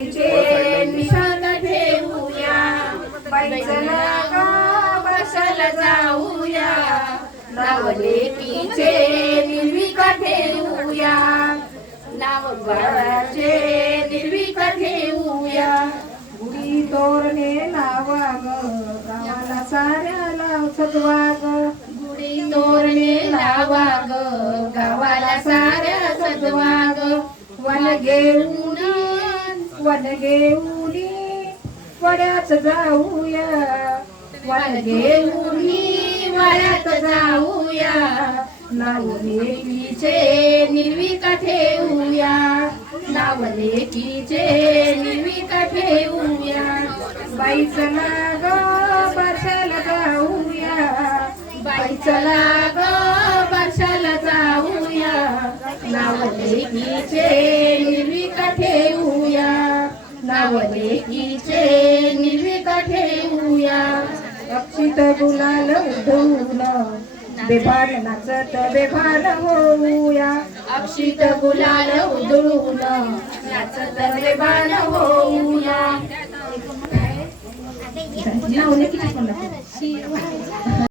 निशाण ठेवूया बैचला का बसला जाऊया नाव लेकीचे निर्विक ठेवूया नाव बाळाचे निर्विक ठेवूया गुढी तोरणे लावा ग गावाला साऱ्याला सजवा ग गुढी तोरणे लावा ग गावाला साऱ्या सजवा ग वन घेऊनी वड्यात जाऊया वन घेऊनी वड्यात जाऊया नाव लेकीचे निर्विक ठेवूया नाव लेकीचे निर्विक ठेवूया बाई चला ग बारशाला जाऊया बाई चला ग बारशाला जाऊया नाव लेकीचे निर्विक ठेवूया नाव लेकीचे निर्विक ठेवूया अक्षित गुलाल उधळून बेभान नाचत बेभान होऊया अक्षित गुलाल उधळून नाचत बेभान होऊया